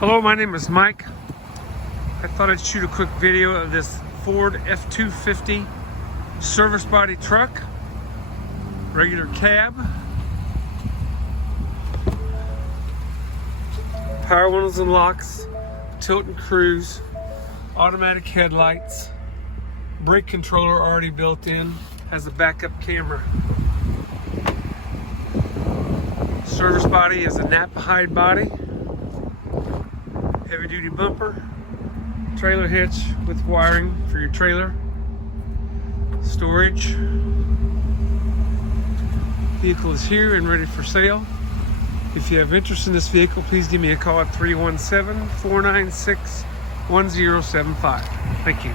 Hello, my name is Mike. I thought I'd shoot a quick video of this Ford F-250 service body truck, regular cab, power windows and locks, tilt and cruise, automatic headlights, brake controller already built in, has a backup camera. Service body is a Napa hide body, heavy duty bumper, trailer hitch with wiring for your trailer, storage. Vehicle is here and ready for sale. If you have interest in this vehicle, please give me a call at 317-496-1075. Thank you.